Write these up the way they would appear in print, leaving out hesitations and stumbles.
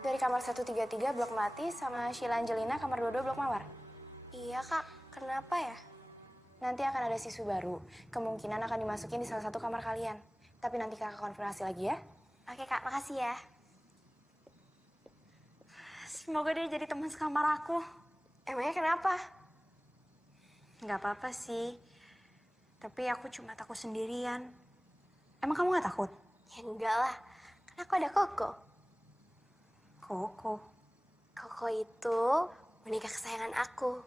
Dari kamar 133 blok Melati sama Sheila Angelina kamar 22 blok Mawar. Iya kak, kenapa ya? Nanti akan ada siswi baru. Kemungkinan akan dimasukin di salah satu kamar kalian. Tapi nanti kakak konfirmasi lagi ya. Oke kak, makasih ya. Semoga dia jadi teman sekamar aku. Emangnya kenapa? Nggak apa-apa sih. Tapi aku cuma takut sendirian. Emang kamu nggak takut? Ya enggak lah, kan aku ada Koko. Koko. Koko itu boneka kesayangan aku.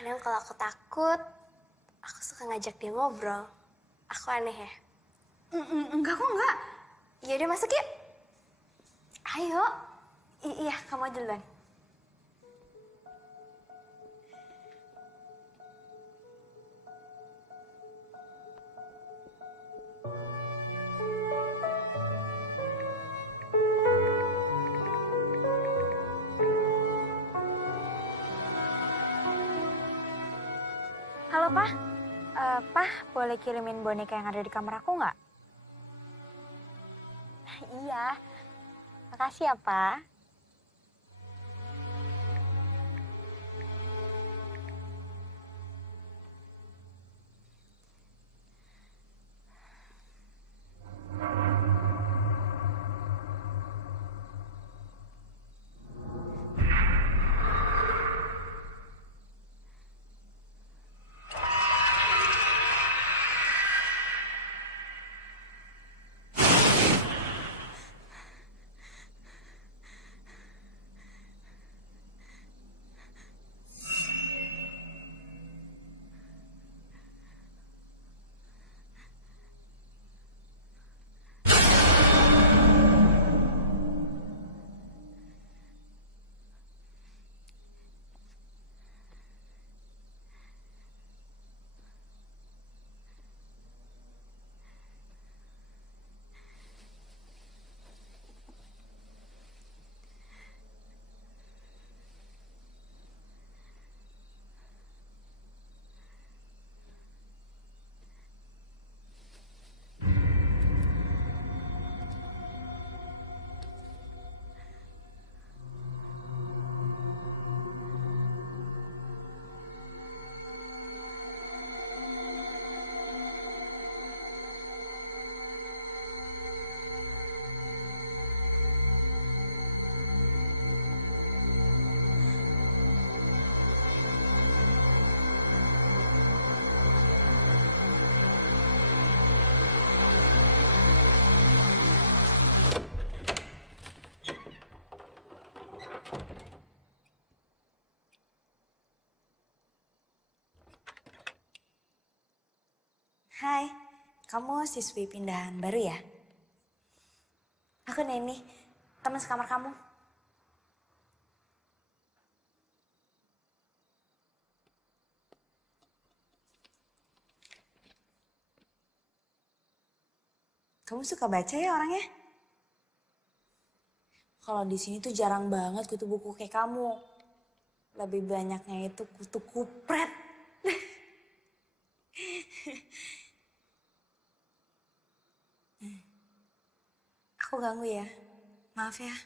Kadang kalau aku takut, aku suka ngajak dia ngobrol. Aku aneh ya? Enggak kok enggak. Ya udah masuk yuk. Ayo. Iya, kamu aja duluan. Halo, Pak. Pak, boleh kirimin boneka yang ada di kamar aku nggak? Iya. Makasih ya, Pak. Hai, kamu siswi pindahan baru ya? Aku Neni, teman sekamar kamu. Kamu suka baca ya orangnya? Kalau di sini tuh jarang banget kutu buku kayak kamu. Lebih banyaknya itu kutu kupret. Aku ganggu ya, maaf ya.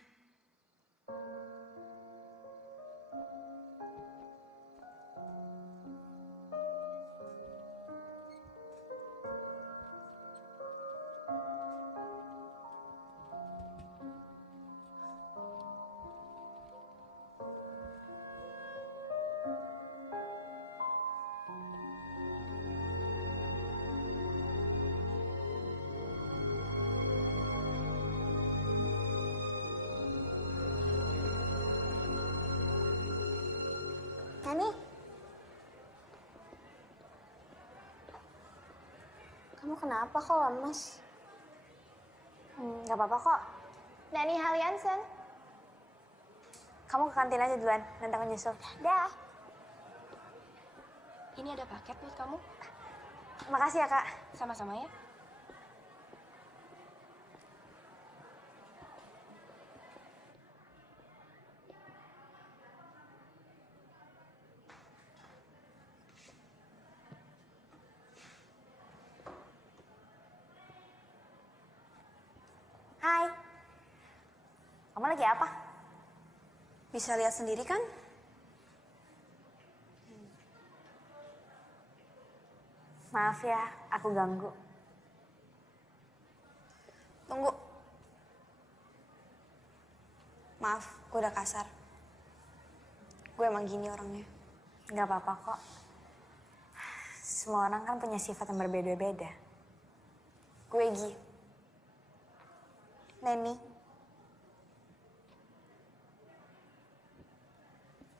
Nani? Kamu kenapa kok lemes? Gak apa-apa kok. Nani Haliansen. Kamu ke kantin aja duluan, nanti aku nyusul. Dah. Ini ada paket buat kamu. Makasih ya, Kak. Sama-sama ya. Kamu Kamu lagi apa? Bisa lihat sendiri kan? Maaf ya, aku ganggu. Tunggu. Maaf, gue udah kasar. Gue emang gini orangnya. Gak apa-apa kok. Semua orang kan punya sifat yang berbeda-beda. Gue Gi. Neni,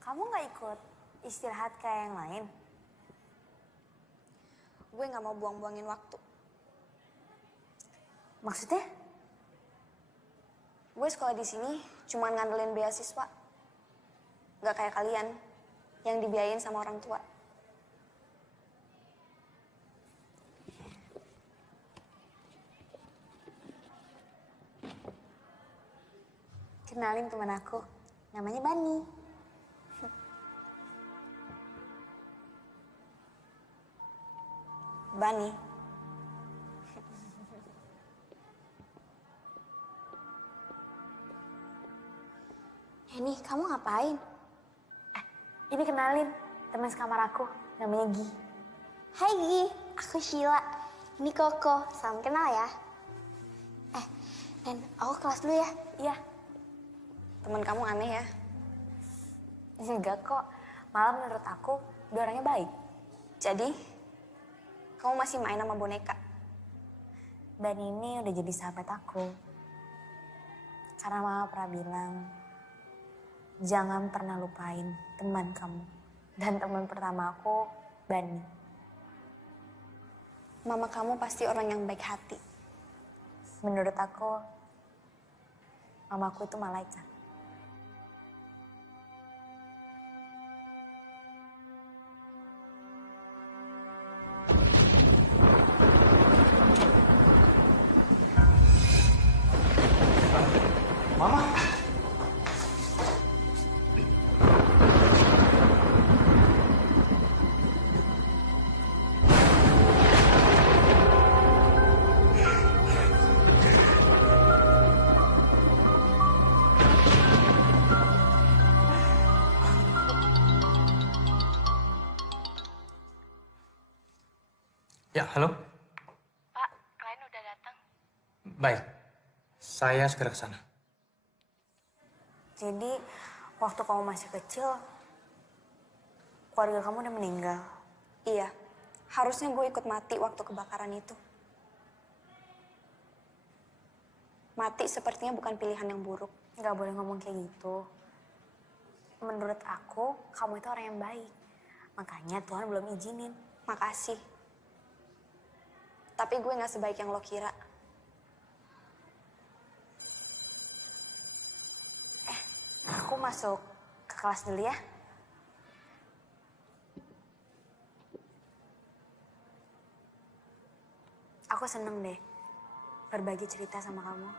kamu gak ikut istirahat kayak yang lain? Gue gak mau buang-buangin waktu. Maksudnya? Gue sekolah di sini cuma ngandelin beasiswa. Gak kayak kalian yang dibiayain sama orang tua. Kenalin teman aku, namanya Bani. Bani. Neni, kamu ngapain? Ini kenalin, teman sekamar aku, namanya Gi. Hai Gi, aku Sheila. Ini Koko, salam kenal ya. Nen, aku kelas dulu ya. Iya. Temen kamu aneh ya. Enggak kok, malah menurut aku dia orangnya baik. Jadi, kamu masih main sama boneka? Dan ini udah jadi sahabat aku. Karena mama pernah bilang, jangan pernah lupain teman kamu. Dan teman pertama aku, Bani. Mama kamu pasti orang yang baik hati. Menurut aku, mamaku itu malaikat. Mama. Ya, halo. Pak, klien udah datang. Baik, saya segera ke sana. Jadi, waktu kamu masih kecil, keluarga kamu udah meninggal. Iya, harusnya gue ikut mati waktu kebakaran itu. Mati sepertinya bukan pilihan yang buruk. Nggak boleh ngomong kayak gitu. Menurut aku, kamu itu orang yang baik. Makanya Tuhan belum izinin. Makasih. Tapi gue gak sebaik yang lo kira. Aku masuk ke kelas dulu ya. Aku seneng deh berbagi cerita sama kamu.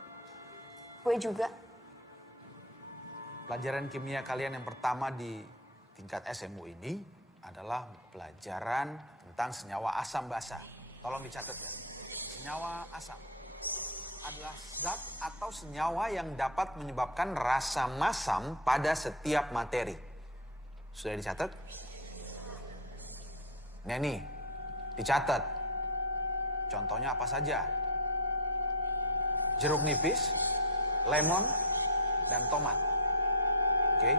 Gue juga. Pelajaran kimia kalian yang pertama di tingkat SMU ini adalah pelajaran tentang senyawa asam basa. Tolong dicatat ya. Senyawa asam adalah zat atau senyawa yang dapat menyebabkan rasa masam pada setiap materi. Sudah dicatat? Neni, dicatat. Contohnya apa saja? Jeruk nipis, lemon, dan tomat. Oke.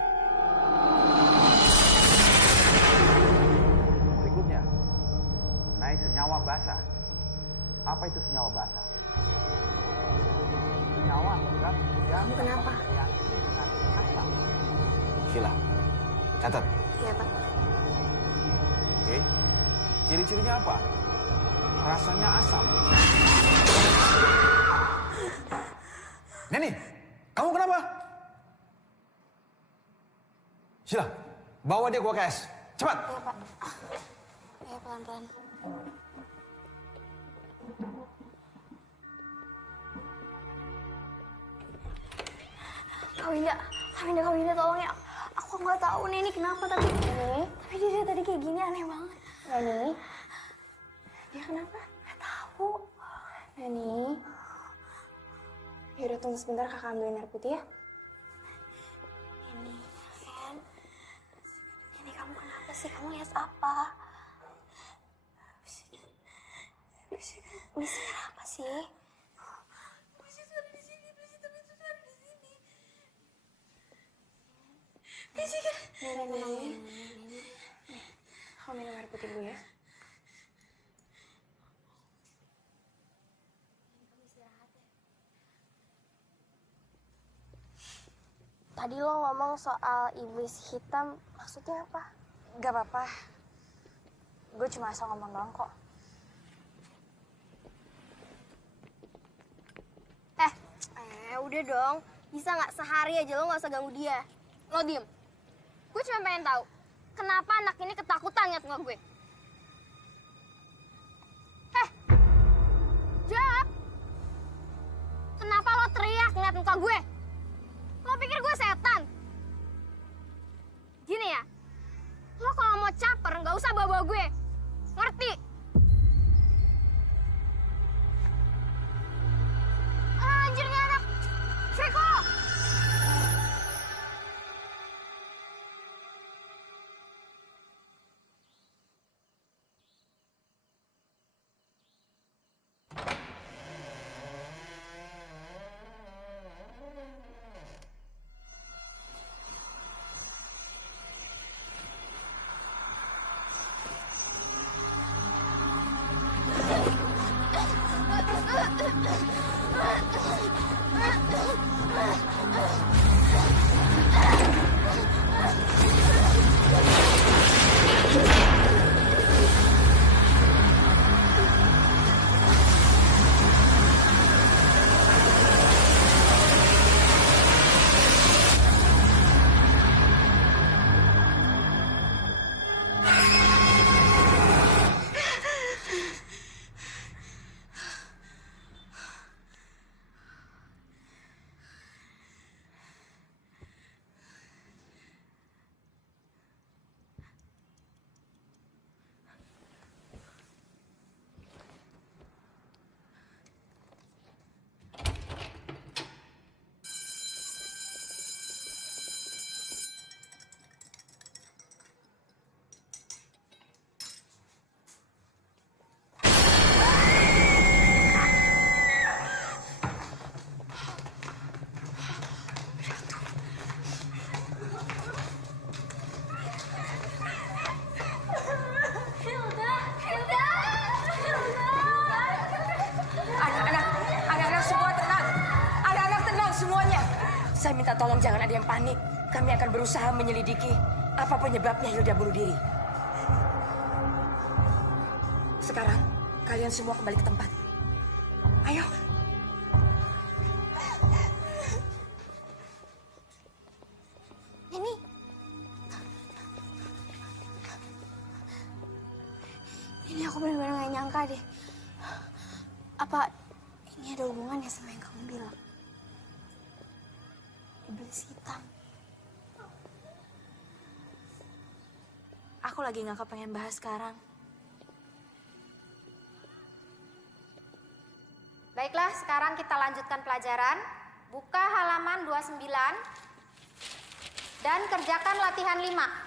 Berikutnya, naik senyawa basa. Apa itu senyawa basa? Senyawa atau zat yang Kamu kenapa? bereaksi dengan asam. Sheila, catat. Iya, Pak. Oke. Ciri-cirinya apa? Rasanya asam. Neni, kamu kenapa? Sheila, bawa dia ke UKS. Cepat. Iya, Pak. Iya, pelan-pelan. Kak Winda, tolong ya. Aku nggak tahu nih ini kenapa, tapi dia tadi kayak gini aneh banget. Nani, Dia kenapa? Nggak tahu. Nani. Yaudah tunggu sebentar kakak ambilin air putih ya. sih? Kamu lihat apa? Bisik apa sih? Nenek. Aku minum air putih dulu ya. Tadi lo ngomong soal iblis hitam, maksudnya apa? Gak apa-apa. Gue cuma asal ngomong doang kok. Udah dong. Bisa nggak sehari aja lo nggak usah ganggu dia. Lo diem. Gue cuma pengen tahu, kenapa anak ini ketakutan ngeliat muka gue? Jawab. Kenapa lo teriak ngeliat muka gue? Lo pikir gue setan? Gini ya, lo kalau mau caper nggak usah bawa-bawa gue. Ngerti? Anjir nih anak. Freko! Anak-anak semua tenang. Anak-anak tenang semuanya. Saya minta tolong jangan ada yang panik. Kami akan berusaha menyelidiki apa penyebabnya Hilda bunuh diri. Sekarang kalian semua kembali ke tempat. Ayo. Ini aku benar-benar gak nyangka deh. Apa ini ada hubungannya sama yang kamu bilang? Iblis hitam. Aku lagi gak kepengen bahas sekarang. Baiklah, sekarang kita lanjutkan pelajaran. Buka halaman 29 dan kerjakan latihan 5.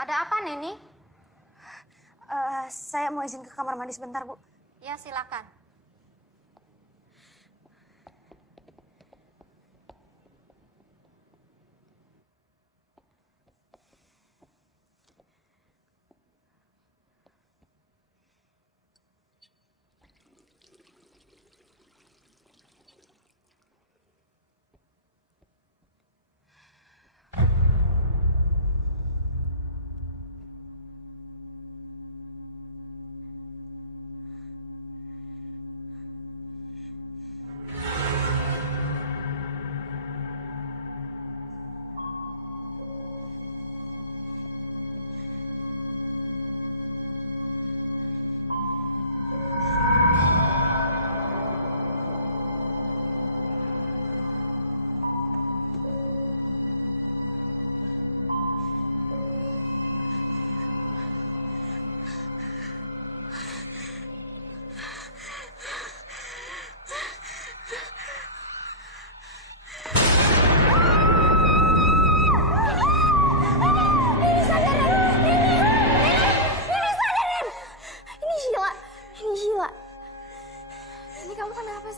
Ada apa, Neni? Saya mau izin ke kamar mandi sebentar, Bu. Ya, silakan.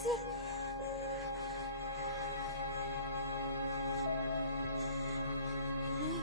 sih? Ini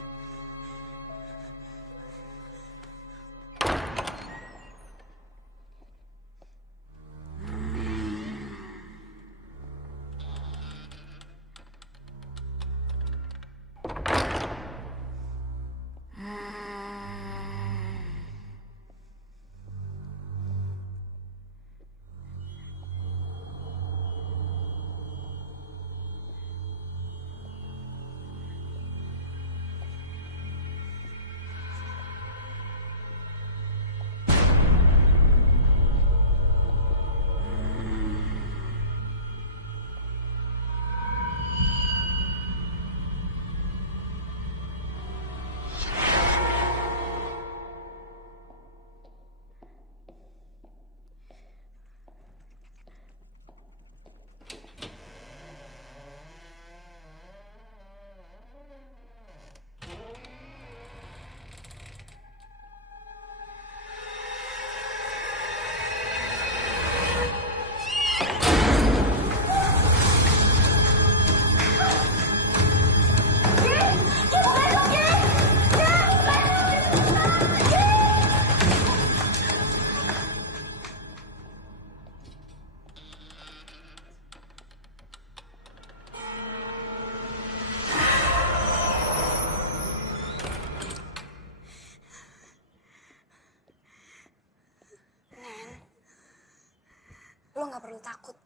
lo nggak perlu takut.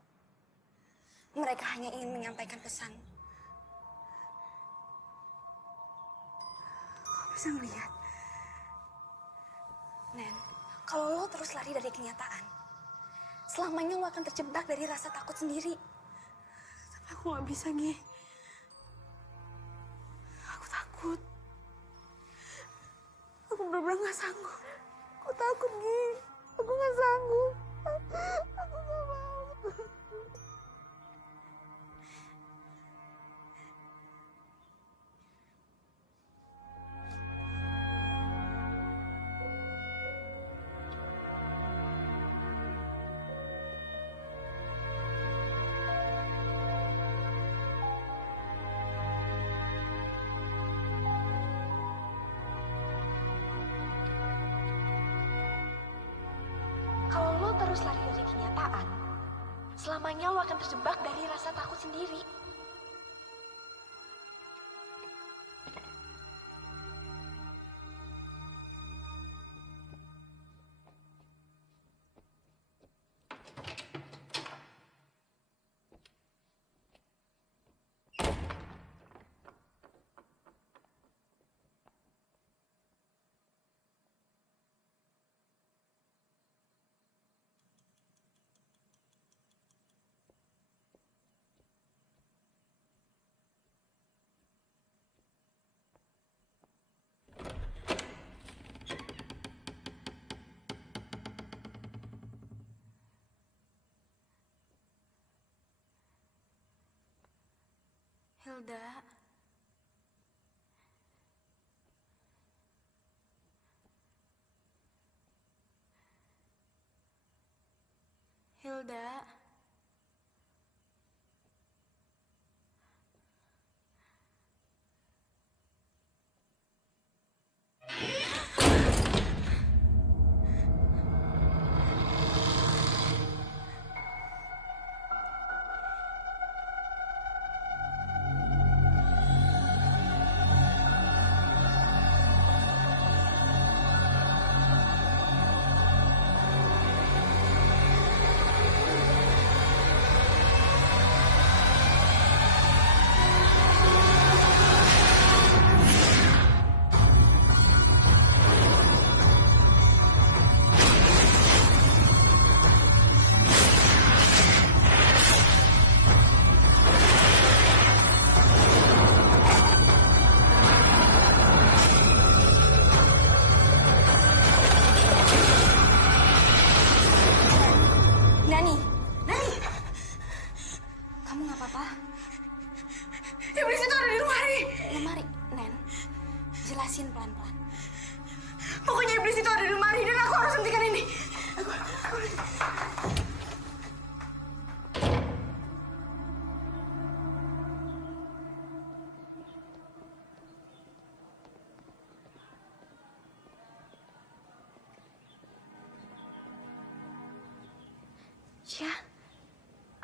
Mereka hanya ingin menyampaikan pesan. Lo bisa ngeliat, Nen, kalau lo terus lari dari kenyataan, selamanya lo akan terjebak dari rasa takut sendiri. Tapi aku nggak bisa, Gi. Aku takut. Aku bener-bener nggak sanggup. Aku takut, Gi. Aku nggak sanggup. Aku nggak mau. Kalau lo terus lari dari kenyataan, selamanya lo akan terjebak dari rasa takut sendiri. Hilda. Hilda.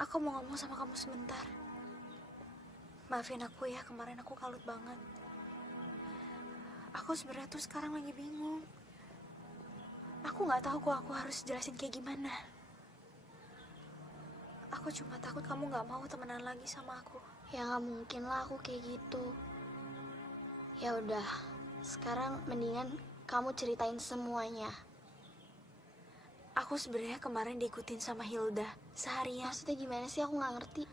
Aku mau ngomong sama kamu sebentar. Maafin aku ya, kemarin aku kalut banget. Aku sebenarnya tuh sekarang lagi bingung. Aku nggak tahu kok aku harus jelasin kayak gimana. Aku cuma takut kamu nggak mau temenan lagi sama aku. Ya nggak mungkin lah aku kayak gitu. Ya udah, sekarang mendingan kamu ceritain semuanya. Aku sebenarnya kemarin diikutin sama Hilda seharian. Maksudnya gimana sih? Aku nggak ngerti.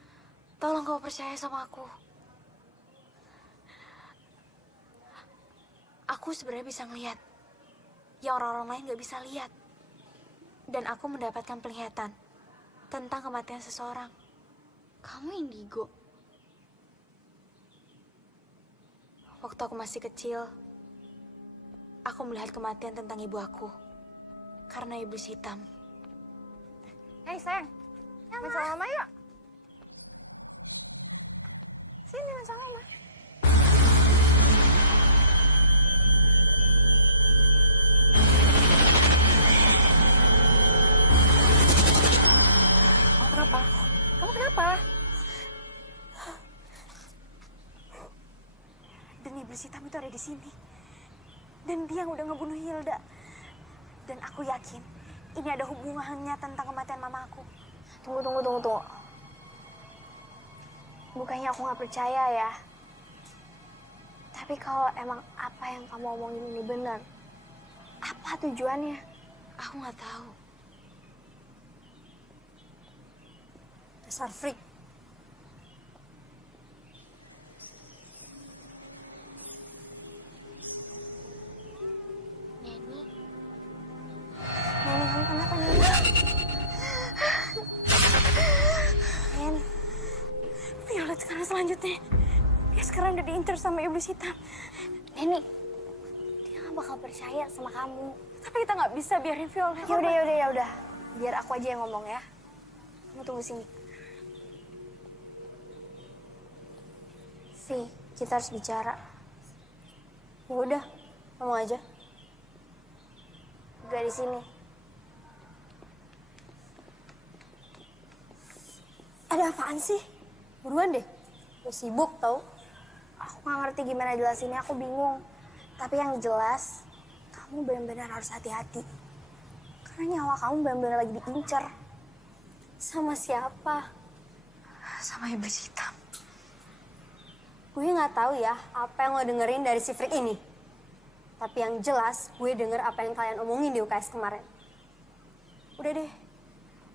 Tolong kau percaya sama aku. Aku sebenarnya bisa ngeliat yang orang-orang lain gak bisa lihat. Dan aku mendapatkan penglihatan tentang kematian seseorang. Kamu indigo. Waktu aku masih kecil, aku melihat kematian tentang ibu aku. Karena iblis hitam. Hei sayang, main sama mama yuk. Sini main sama mama. Kamu kenapa? Kamu kenapa? Dan iblis hitam itu ada di sini. Dan dia yang udah ngebunuh Hilda. Dan aku yakin ini ada hubungannya tentang kematian mama aku. Tunggu. Bukannya aku nggak percaya ya. Tapi kalau emang apa yang kamu omongin ini benar, apa tujuannya? Aku nggak tahu. Dasar freak. Neni, kamu kenapa Neni? Nen, Violet sekarang selanjutnya. Dia sekarang udah diincar sama iblis hitam. Neni, dia nggak bakal percaya sama kamu. Tapi kita nggak bisa biarin Violet. Ya udah. Biar aku aja yang ngomong ya. Kamu tunggu sini. Vi, kita harus bicara. Ya udah, ngomong aja. Gak di sini. Ada apaan sih? Buruan deh. Gue sibuk tau. Aku nggak ngerti gimana jelasinnya, aku bingung. Tapi yang jelas, kamu benar-benar harus hati-hati. Karena nyawa kamu benar-benar lagi diincar. Sama siapa? Sama iblis hitam. Gue nggak tahu ya apa yang lo dengerin dari si freak ini. Tapi yang jelas gue denger apa yang kalian omongin di UKS kemarin. Udah deh,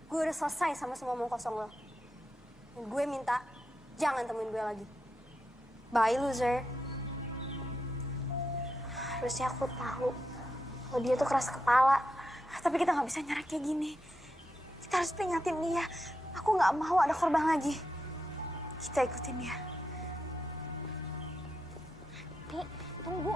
gue udah selesai sama semua omong kosong lo. Dan gue minta jangan temuin gue lagi. Bye loser. Harusnya aku tahu kalau dia tuh keras kepala. Tapi kita nggak bisa nyerah kayak gini. Kita harus peringatin dia. Aku nggak mau ada korban lagi. Kita ikutin dia. Nih, tunggu.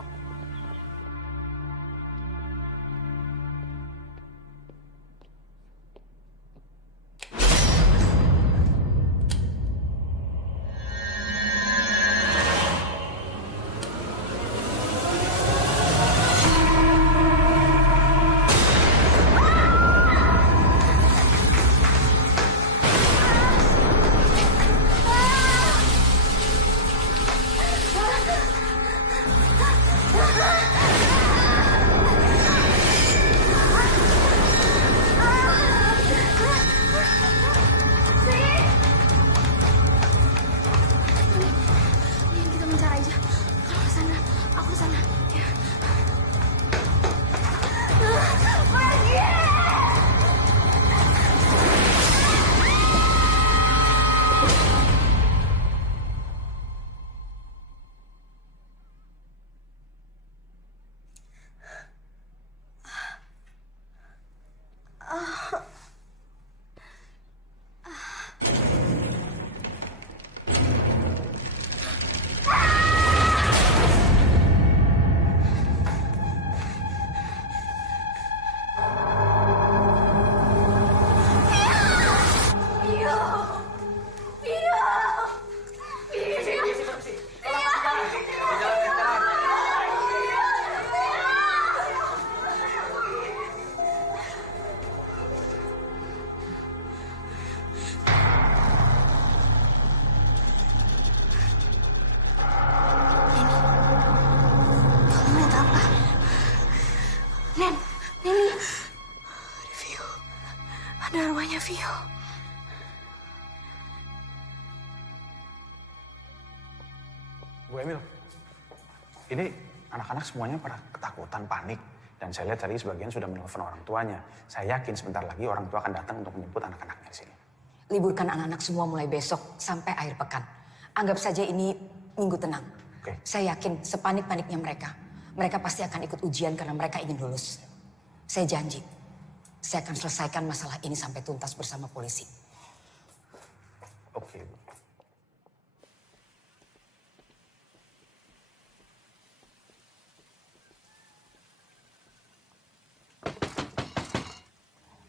Ada rumahnya Vio. Bu Emil, ini anak-anak semuanya pada ketakutan, panik. Dan saya lihat tadi sebagian sudah menelpon orang tuanya. Saya yakin sebentar lagi orang tua akan datang untuk menjemput anak-anaknya di sini. Liburkan anak-anak semua mulai besok sampai akhir pekan. Anggap saja ini minggu tenang. Oke. Saya yakin sepanik-paniknya mereka. Mereka pasti akan ikut ujian karena mereka ingin lulus. Saya janji, saya akan selesaikan masalah ini sampai tuntas bersama polisi. Oke, Bu.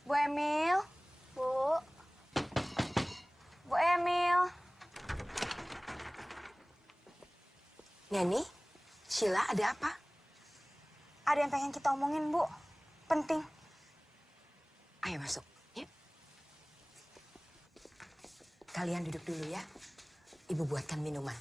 Bu Emil. Bu. Bu Emil. Neni, Sheila ada apa? Ada yang pengen kita omongin, Bu. Penting. Ayo masuk, ya. Kalian duduk dulu ya. Ibu buatkan minuman.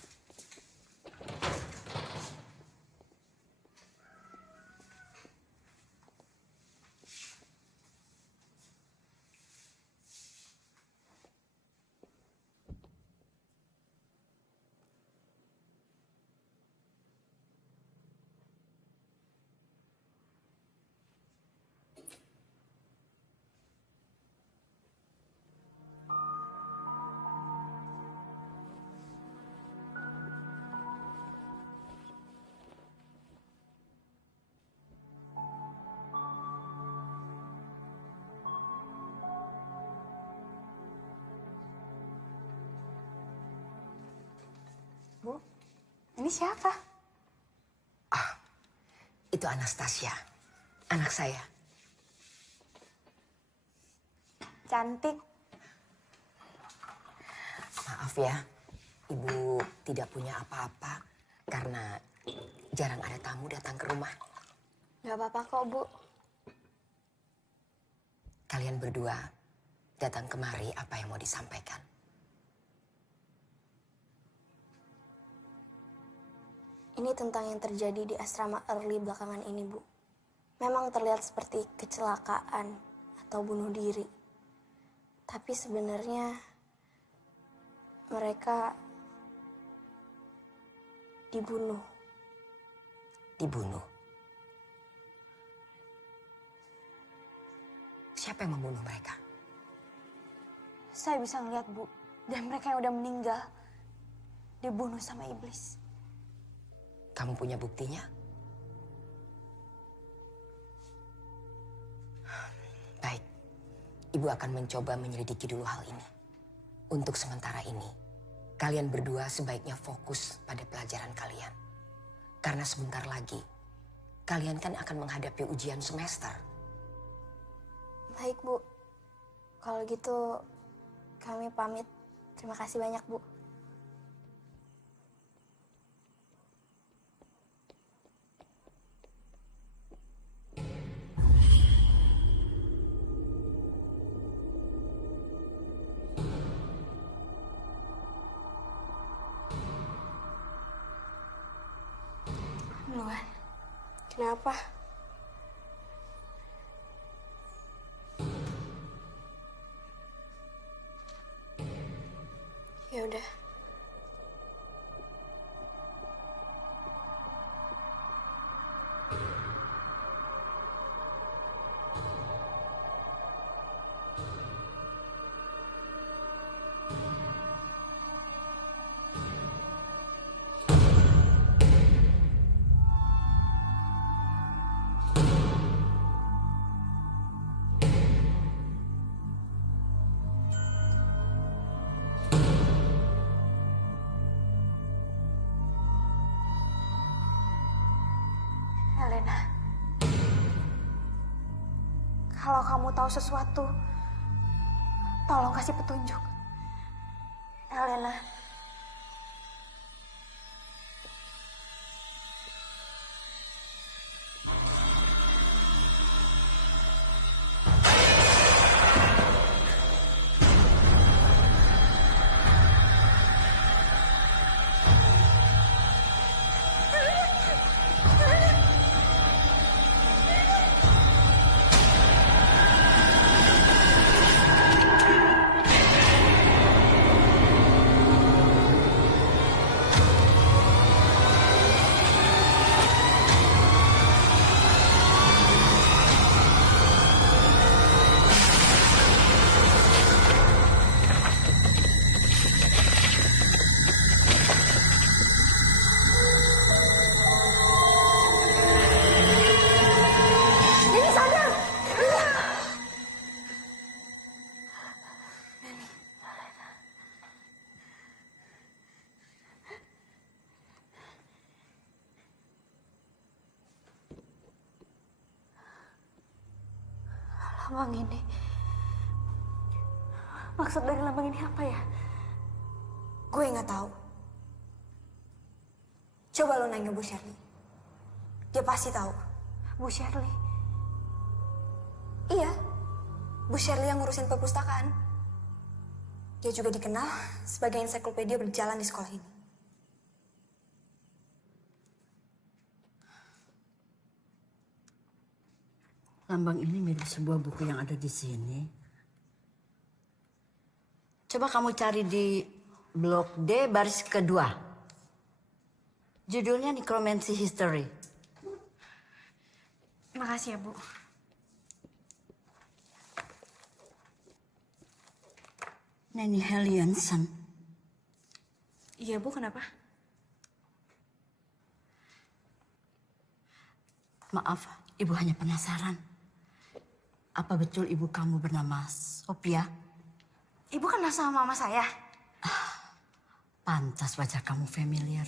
Bu, ini siapa? Itu Anastasia, anak saya. Cantik. Maaf ya, Ibu tidak punya apa-apa karena jarang ada tamu datang ke rumah. Gak apa-apa kok, Bu. Kalian berdua datang kemari, apa yang mau disampaikan? Ini tentang yang terjadi di asrama early belakangan ini, Bu. Memang terlihat seperti kecelakaan atau bunuh diri. Tapi sebenarnya mereka dibunuh. Dibunuh. Siapa yang membunuh mereka? Saya bisa ngeliat, Bu. Dan mereka yang udah meninggal dibunuh sama iblis. Kamu punya buktinya? Baik, Ibu akan mencoba menyelidiki dulu hal ini. Untuk sementara ini, kalian berdua sebaiknya fokus pada pelajaran kalian. Karena sebentar lagi, kalian kan akan menghadapi ujian semester. Baik, Bu. Kalau gitu, kami pamit. Terima kasih banyak, Bu. Luan, Kenapa? Ya udah. Elena. Kalau kamu tahu sesuatu, tolong kasih petunjuk. Elena. Lambang ini. Maksud dari lambang ini apa ya? Gue nggak tahu. Coba lo nanya Bu Shirley. Dia pasti tahu. Bu Shirley. Iya, Bu Shirley yang ngurusin perpustakaan. Dia juga dikenal sebagai ensiklopedia berjalan di sekolah ini. Lambang ini mirip sebuah buku yang ada di sini. Coba kamu cari di blok D baris kedua. Judulnya Necromancy History. Makasih ya, Bu. Nanny Hellianson. Iya, Bu, kenapa? Maaf, Ibu hanya penasaran. Apa betul ibu kamu bernama Sophia? Ibu kenal sama mama saya? Pantas wajah kamu familiar.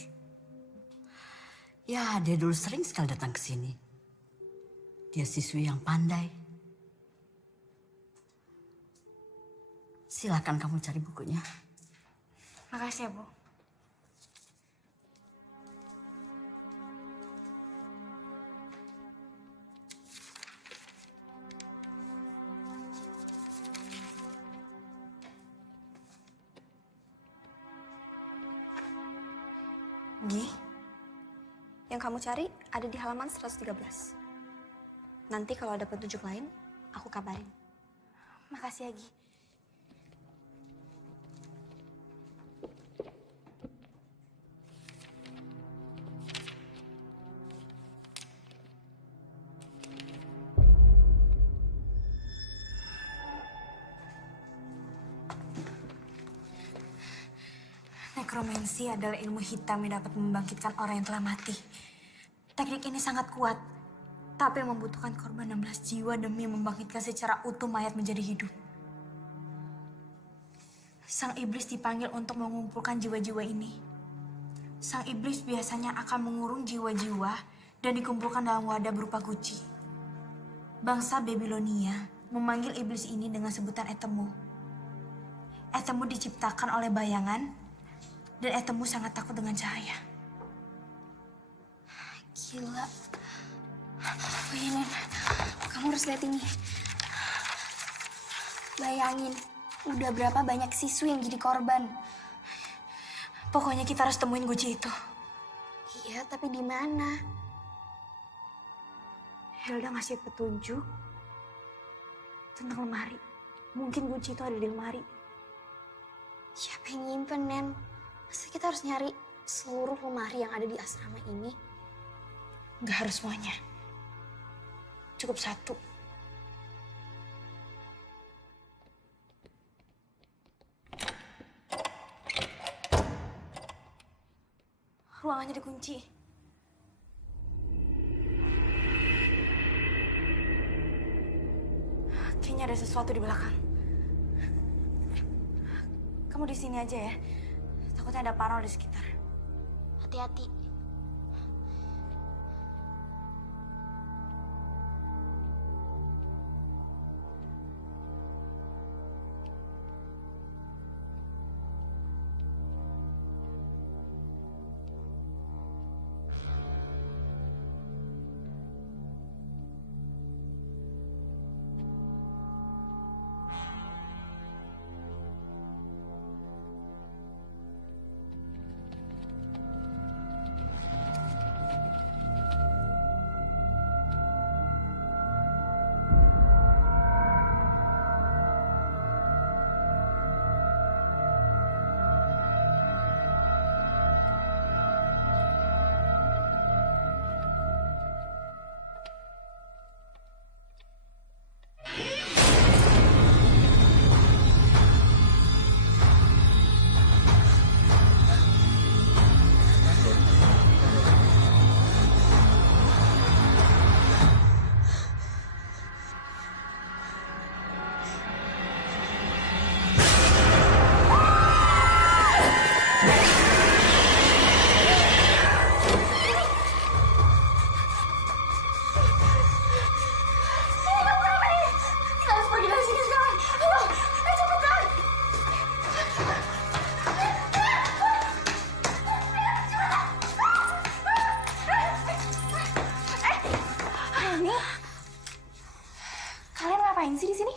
Ya, dia dulu sering sekali datang ke sini. Dia siswi yang pandai. Silakan kamu cari bukunya. Makasih ya, Bu. Gi, yang kamu cari ada di halaman 113. Nanti kalau ada petunjuk lain, aku kabarin. Makasih ya, Gi. Nekromansi adalah ilmu hitam yang dapat membangkitkan orang yang telah mati. Teknik ini sangat kuat, tapi membutuhkan korban 16 jiwa demi membangkitkan secara utuh mayat menjadi hidup. Sang iblis dipanggil untuk mengumpulkan jiwa-jiwa ini. Sang iblis biasanya akan mengurung jiwa-jiwa dan dikumpulkan dalam wadah berupa guci. Bangsa Babilonia memanggil iblis ini dengan sebutan Etemu. Etemu diciptakan oleh bayangan, dan Etemu sangat takut dengan cahaya. Gila. Bayangin, kamu harus lihat ini. Bayangin, udah berapa banyak siswi yang jadi korban. Pokoknya kita harus temuin guci itu. Iya, tapi di mana? Hilda ngasih petunjuk tentang lemari. Mungkin kunci itu ada di lemari. Siapa yang nyimpen, Nen? Masa kita harus nyari seluruh lemari yang ada di asrama ini? Gak harus semuanya. Cukup satu. Ruangannya dikunci. Kayaknya ada sesuatu di belakang. Kamu di sini aja ya. Takutnya ada parno di sekitar. Hati-hati. sih di sini?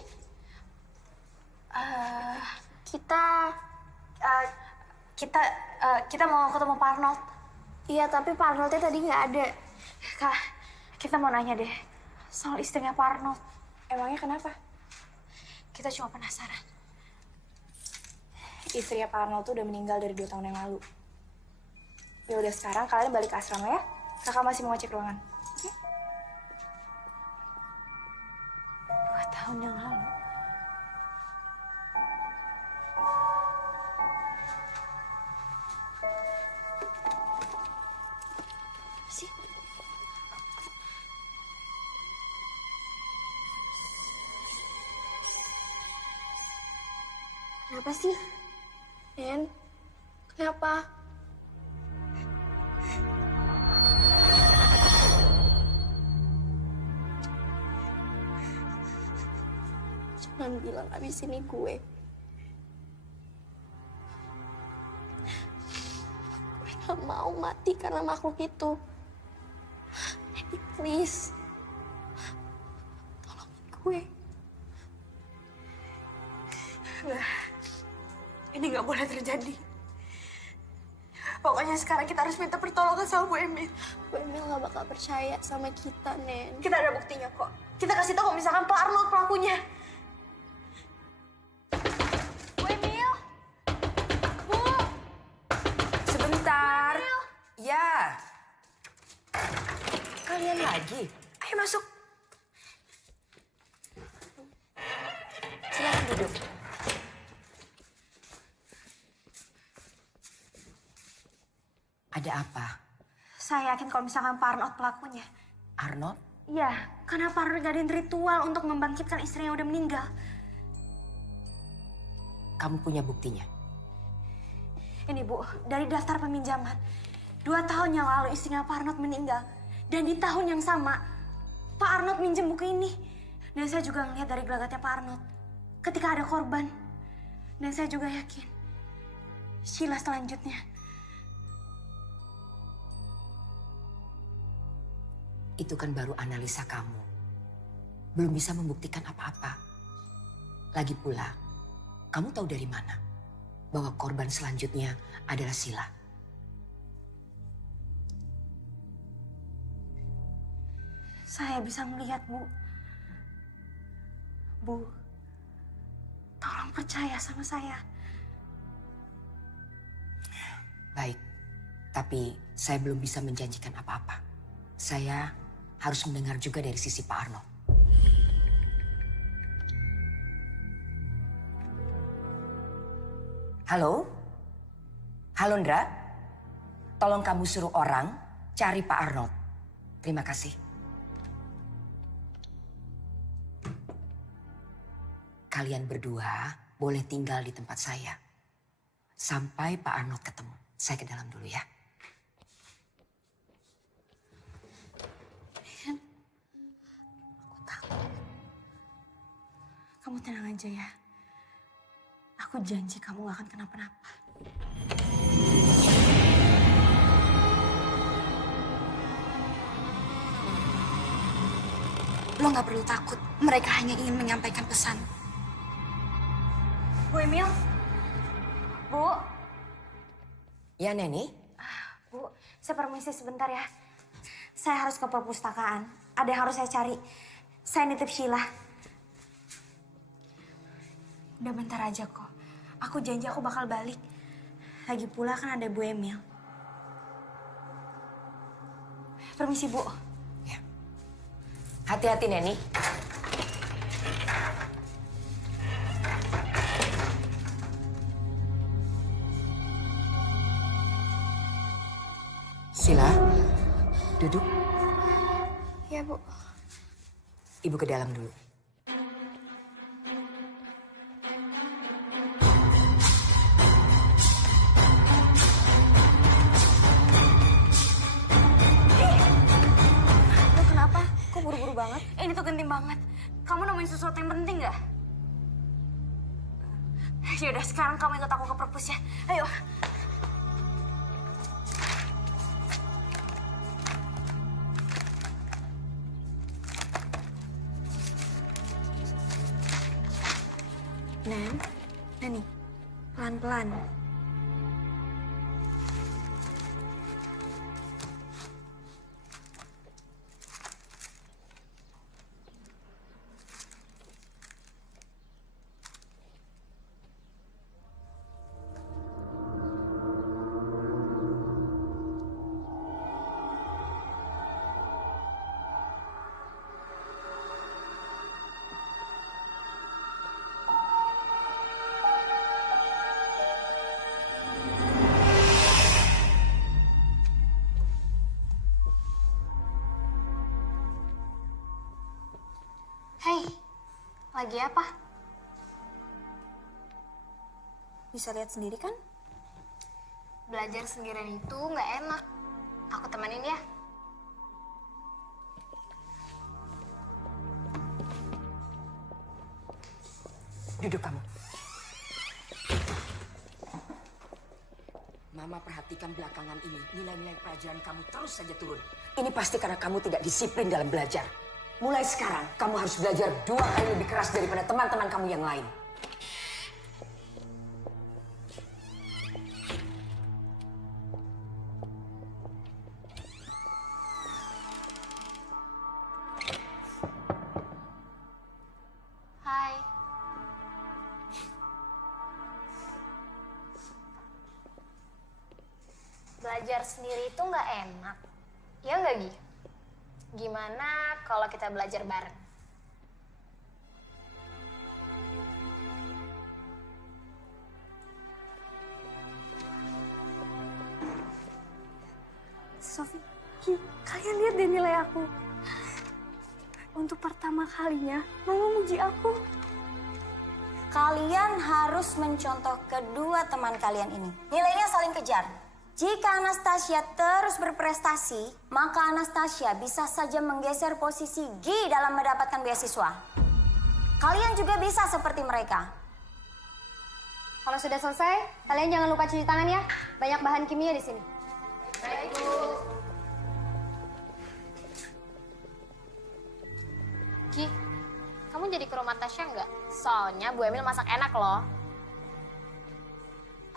Kita mau ketemu Pak Arnold. Iya, tapi Pak Arnoldnya tadi nggak ada. Kak, kita mau nanya deh soal istrinya Pak Arnold. Emangnya kenapa? Kita cuma penasaran. Istrinya Pak Arnold tuh udah meninggal dari 2 tahun yang lalu. Ya udah, sekarang kalian balik ke asrama ya. Kakak masih mau ngecek ruangan. Oke? 2 tahun yang lalu. Sih. Kenapa sih? Nen, kenapa? Jangan bilang abis ini gue. Gue gak mau mati karena makhluk itu. Jadi please, tolongin gue. Ini nggak boleh terjadi. Pokoknya sekarang kita harus minta pertolongan sama Bu Emil. Bu Emil gak bakal percaya sama kita, Nen. Kita ada buktinya kok. Kita kasih tahu kalau misalkan Pak Arnold pelakunya. Bu Emil! Bu! Sebentar. Ya. Kalian lagi. Ayo masuk. Silakan duduk. Ada apa? Saya yakin kalau misalkan Pak Arnold pelakunya. Arnold? Iya, karena Pak Arnold ngadain ritual untuk membangkitkan istrinya yang udah meninggal. Kamu punya buktinya? Ini Bu, dari daftar peminjaman. 2 tahun yang lalu istrinya Pak Arnold meninggal. Dan di tahun yang sama, Pak Arnold minjem buku ini. Dan saya juga ngeliat dari gelagatnya Pak Arnold. Ketika ada korban. Dan saya juga yakin. Sheila selanjutnya. Itu kan baru analisa kamu. Belum bisa membuktikan apa-apa. Lagi pula, kamu tahu dari mana bahwa korban selanjutnya adalah Sheila? Saya bisa melihat, Bu. Bu, tolong percaya sama saya. Baik, tapi saya belum bisa menjanjikan apa-apa. Saya harus mendengar juga dari sisi Pak Arnold. Halo? Halo, Ndra? Tolong kamu suruh orang cari Pak Arnold. Terima kasih. Kalian berdua boleh tinggal di tempat saya. Sampai Pak Arnold ketemu. Saya ke dalam dulu ya. Kamu tenang aja ya. Aku janji kamu gak akan kenapa-napa. Lo gak perlu takut. Mereka hanya ingin menyampaikan pesan. Bu Emil? Bu? Ya, Neni? Bu, saya permisi sebentar ya. Saya harus ke perpustakaan. Ada yang harus saya cari. Saya nitip Sheila. Udah bentar aja kok. Aku janji aku bakal balik. Lagi pula kan ada Bu Emil. Permisi, Bu. Ya. Hati-hati, Neni. Sheila, duduk. Ya, Bu. Ibu ke dalam dulu. Lo kenapa? Kok buru-buru banget? Ini tuh genting banget. Kamu nemuin sesuatu yang penting gak? Yaudah, sekarang kamu ikut aku ke perpus ya. Ayo. Nani, pelan-pelan. Hei, lagi apa? Bisa lihat sendiri kan? Belajar sendirian itu nggak enak. Aku temenin ya. Duduk kamu. Mama perhatikan belakangan ini, nilai-nilai pelajaran kamu terus saja turun. Ini pasti karena kamu tidak disiplin dalam belajar. Mulai sekarang, kamu harus belajar 2 kali lebih keras daripada teman-teman kamu yang lain. Hai. Belajar sendiri itu nggak enak. Ya nggak, Gi? Gimana kalau kita belajar bareng? Sofi, kalian lihat deh nilai aku. Untuk pertama kalinya, Mama muji aku. Kalian harus mencontoh kedua teman kalian ini. Nilainya saling kejar. Jika Anastasia terus berprestasi, maka Anastasia bisa saja menggeser posisi Gi dalam mendapatkan beasiswa. Kalian juga bisa seperti mereka. Kalau sudah selesai, kalian jangan lupa cuci tangan ya. Banyak bahan kimia di sini. Baik, Bu. Gi, kamu jadi ke rumah Tasya nggak? Soalnya Bu Emil masak enak loh.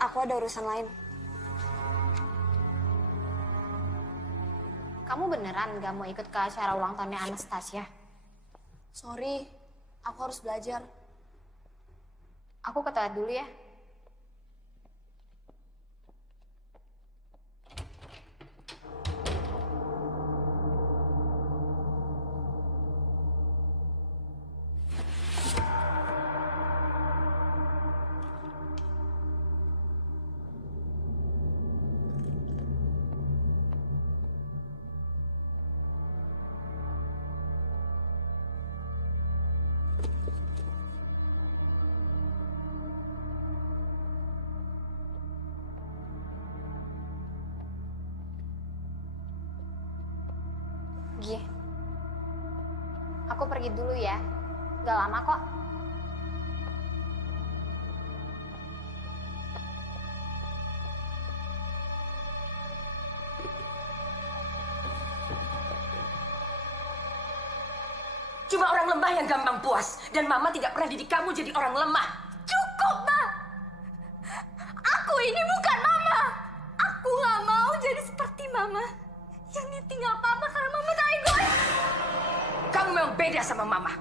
Aku ada urusan lain. Kamu beneran nggak mau ikut ke acara ulang tahunnya Anastasia? Sorry, aku harus belajar. Aku ke toilet dulu ya. Gi, aku pergi dulu ya. Gak lama kok. Cuma orang lemah yang gampang puas. Dan Mama tidak pernah didik kamu jadi orang lemah. Cukup, Ma! Aku ini bukan Mama! Aku gak mau jadi seperti Mama. Yang ditinggal Papa karena Mama tak egois. Kamu memang beda sama Mama.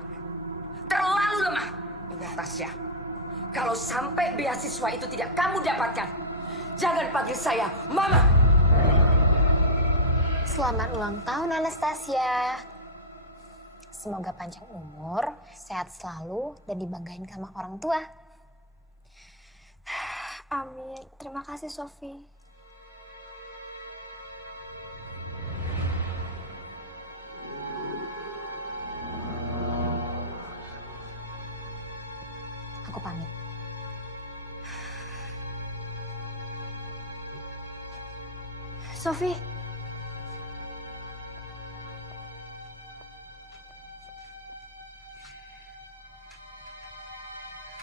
Terlalu lemah. Ingat, Tasya. Kalau sampai beasiswa itu tidak kamu dapatkan, jangan panggil saya Mama. Selamat ulang tahun Anastasia. Semoga panjang umur, sehat selalu, dan dibanggain sama orang tua. Amin. Terima kasih, Sofi. Aku pamit. Sofi.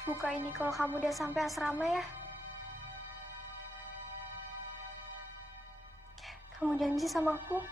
Buka ini kalau kamu udah sampai asrama ya. Kamu janji sama aku?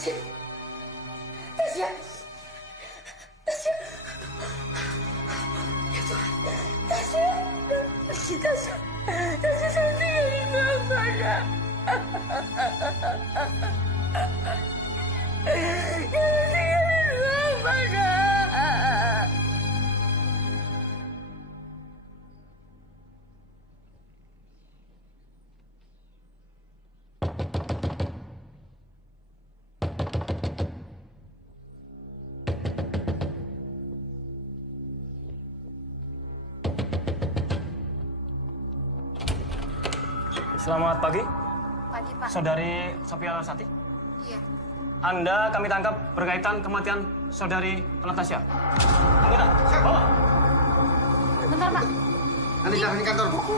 Tasya. Tasya. Tasya. Ya Tuhan. Tasya. Tasya. Tasya saya tinggalin Mama, Kak. Jangan tinggalin Mama, Kak. Selamat pagi, Pagi, Pak. Saudari Sophia Larasati. Iya. Anda kami tangkap berkaitan kematian Saudari Anastasia. Anggota, bawa. Bentar, Pak. Nanti jangan di kantor buku.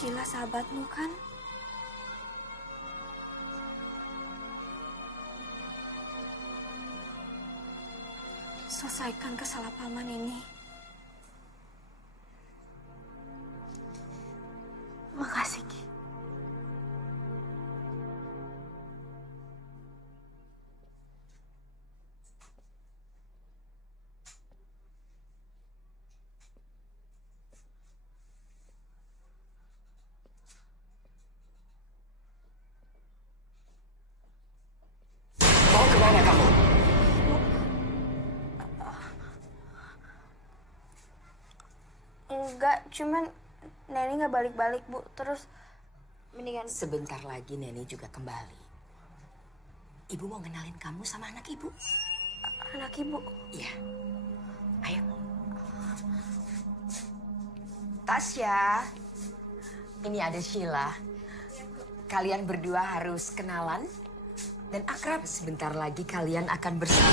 Sheila sahabatmu kan? Selesaikan kesalahpahaman ini. Makasih, Ki. Mau kemana kamu? Enggak, cuman Neni nggak balik-balik, Bu. Terus mendingan Sebentar lagi Neni juga kembali. Ibu mau kenalin kamu sama anak ibu. anak Ibu. Iya. Ayo. Tasya. Ini ada Sheila. Kalian berdua harus kenalan dan akrab. Sebentar lagi kalian akan bersama.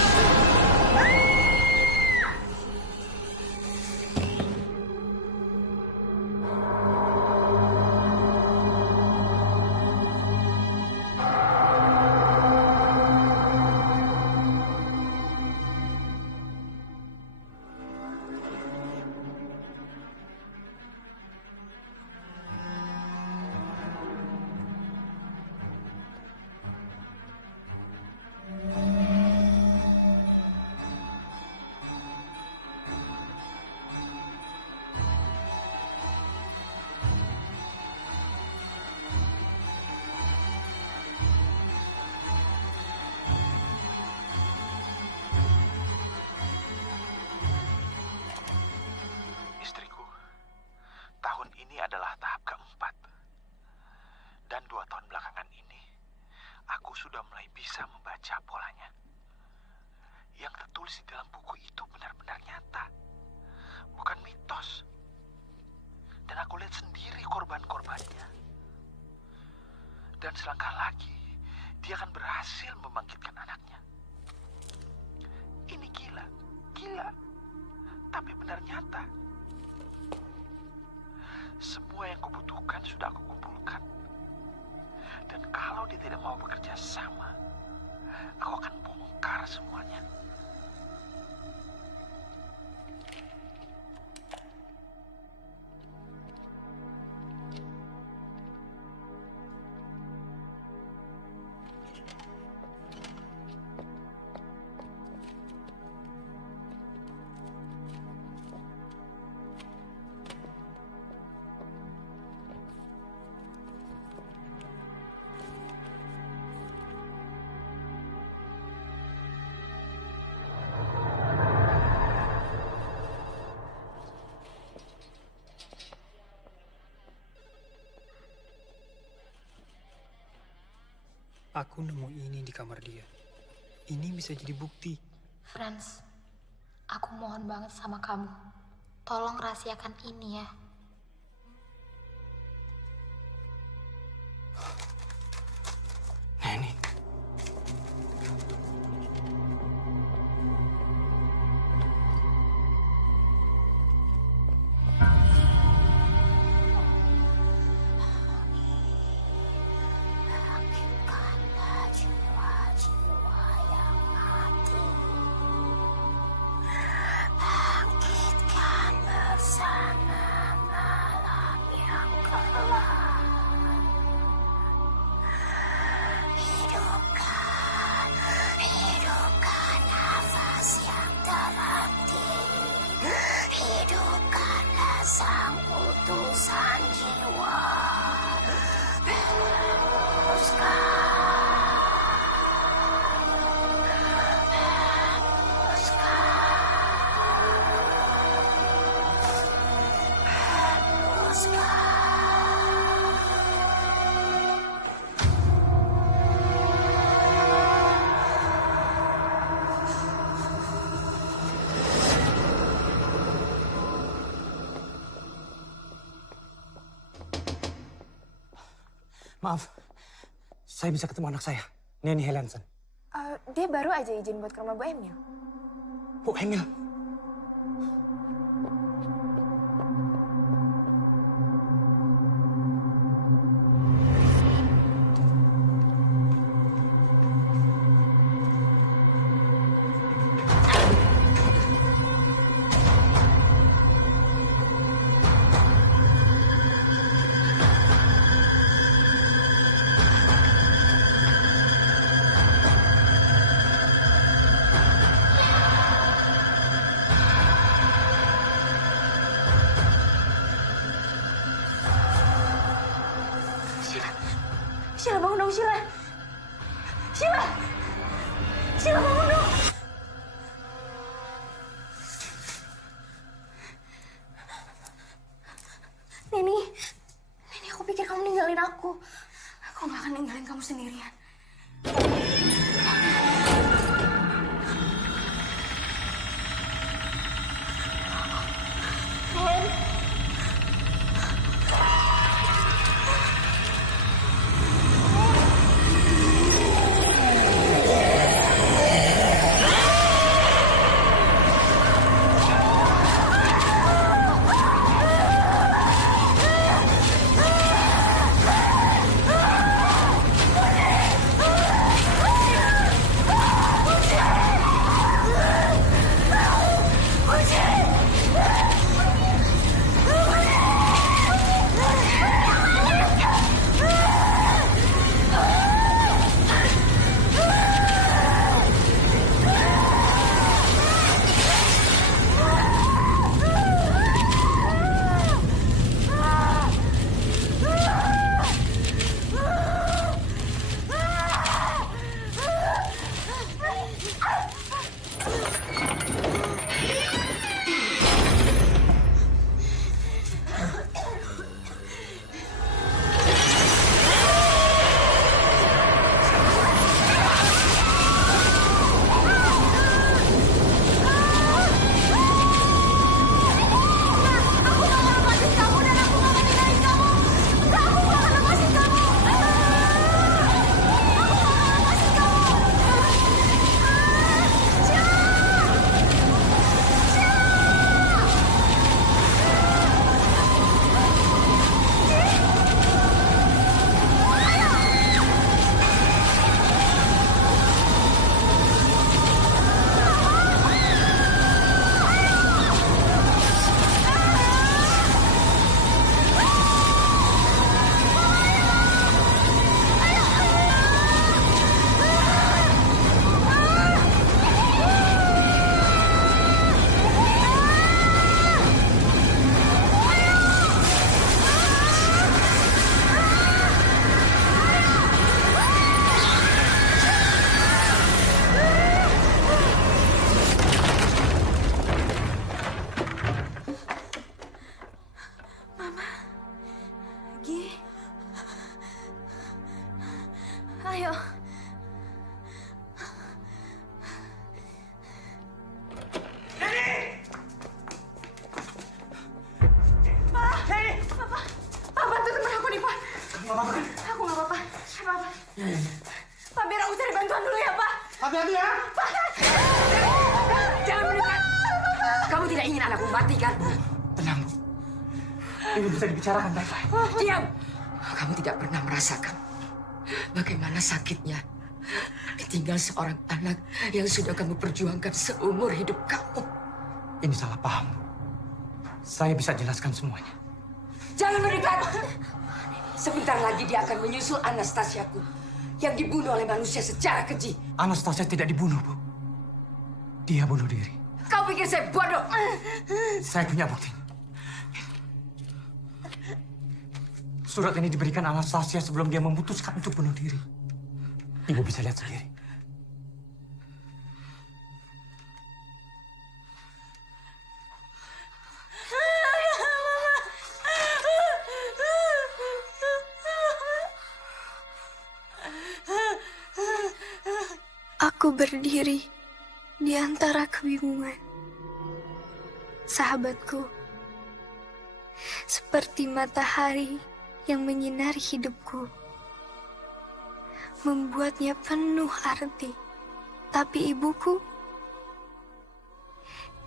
Istriku, tahun ini adalah tahap keempat. Dan 2 tahun belakangan ini, aku sudah mulai bisa membaca polanya. Yang tertulis di dalam buku itu benar-benar nyata. Bukan mitos. Dan aku lihat sendiri korban-korbannya. Dan selangkah lagi, dia akan berhasil membangkitkan anaknya. Ini gila, gila. Tapi benar nyata. Semua yang kubutuhkan sudah aku kumpulkan. Dan kalau dia tidak mau bekerja sama, aku akan bongkar semuanya. Aku nemu ini di kamar dia. Ini bisa jadi bukti. Friends, aku mohon banget sama kamu. Tolong rahasiakan ini ya. Nah ini. Maaf, saya bisa ketemu anak saya, Neni Helenson. Dia baru aja izin buat ke rumah Bu Emil. Bu Emil? Sheila bangun dong, Sheila. Sheila! Sheila bangun dong. Neni, aku pikir kamu ninggalin aku. Aku gak akan ninggalin kamu sendirian. hati-hati ya. Jangan mendekat. Kamu tidak ingin anakku mati kan? Tenang, Bu. Ini bisa dibicarakan baik-baik. Diam. Kamu tidak pernah merasakan bagaimana sakitnya ditinggal seorang anak yang sudah kamu perjuangkan seumur hidup kamu. Ini salah paham, Bu. Saya bisa jelaskan semuanya. Jangan mendekat. Sebentar lagi dia akan menyusul Anastasiaku yang dibunuh oleh manusia secara keji. Anastasia tidak dibunuh, Bu. Dia bunuh diri. Kau pikir saya bodoh? Saya punya bukti. Surat ini diberikan Anastasia sebelum dia memutuskan untuk bunuh diri. Ibu bisa lihat sendiri. Aku berdiri di antara kebingungan. Sahabatku, seperti matahari yang menyinari hidupku, membuatnya penuh arti. Tapi ibuku,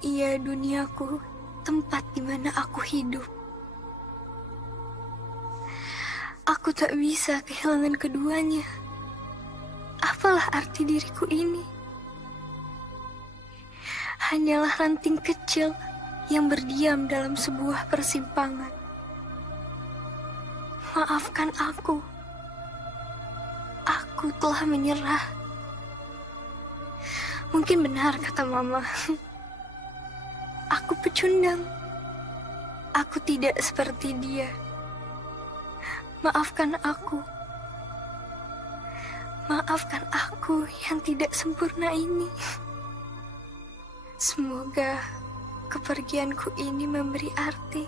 ia duniaku, tempat di mana aku hidup. Aku tak bisa kehilangan keduanya. Apalah arti diriku ini? Hanyalah ranting kecil yang berdiam dalam sebuah persimpangan. Maafkan aku. Aku telah menyerah. Mungkin benar kata Mama. Aku pecundang. Aku tidak seperti dia. Maafkan aku. Maafkan aku yang tidak sempurna ini. Semoga kepergianku ini memberi arti.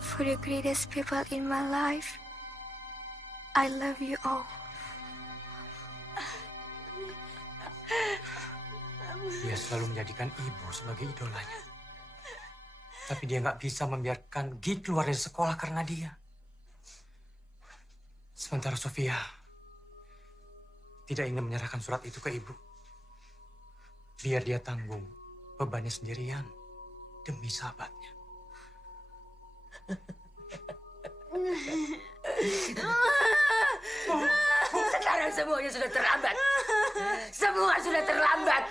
For the greatest people in my life, I love you all. Dia selalu menjadikan ibu sebagai idolanya. Tapi dia nggak bisa membiarkan Gi keluar dari sekolah karena dia. Sementara Sofia tidak ingin menyerahkan surat itu ke ibu. Biar dia tanggung bebannya sendirian demi sahabatnya. Sekarang semuanya sudah terlambat. Semua sudah terlambat.